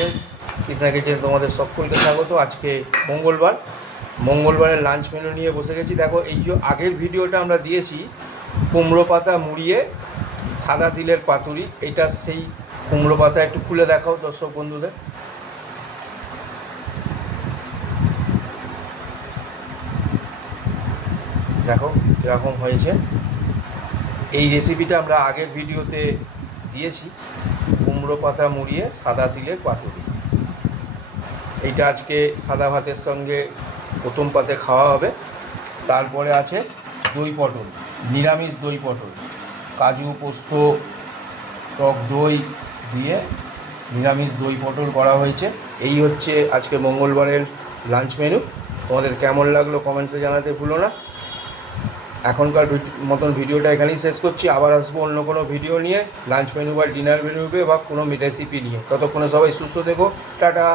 Kitchens. Krishna kitchen তোমাদের সকলকে স্বাগত। আজকে মঙ্গলবারের লাঞ্চ মেনু নিয়ে বসে গেছি। দেখো, এই যে আগের ভিডিওটা আমরা দিয়েছি কুমড়ো পাতা মুড়িয়ে সাদা তিলের পাতুরি, এটা সেই কুমড়ো পাতা। একটু খুলে দেখাও দর্শক বন্ধুদের। দেখো কীরকম হয়েছে। এই রেসিপিটা আমরা আগের ভিডিওতে দিয়েছি, কুমড়ো পাতা মুড়িয়ে সাদা তিলের পাতুরি। এইটা আজকে সাদা ভাতের সঙ্গে প্রথম পাতে খাওয়া হবে। তারপরে আছে দই পটল, নিরামিষ দই পটল, কাজু পোস্ত টক দই দিয়ে নিরামিষ দই পটল করা হয়েছে। এই হচ্ছে আজকে মঙ্গলবারের লাঞ্চ মেনু। তোমাদের কেমন লাগলো কমেন্টসে জানাতে ভুলো না। এখনকার মতন ভিডিওটা এখানেই শেষ করছি। আবার আসবো অন্য কোনো ভিডিও নিয়ে, লাঞ্চ মেনু বা ডিনার মেনু বা কোনো রেসিপি নিয়ে। ততক্ষণে সবাই সুস্থ থেকো। টাটা।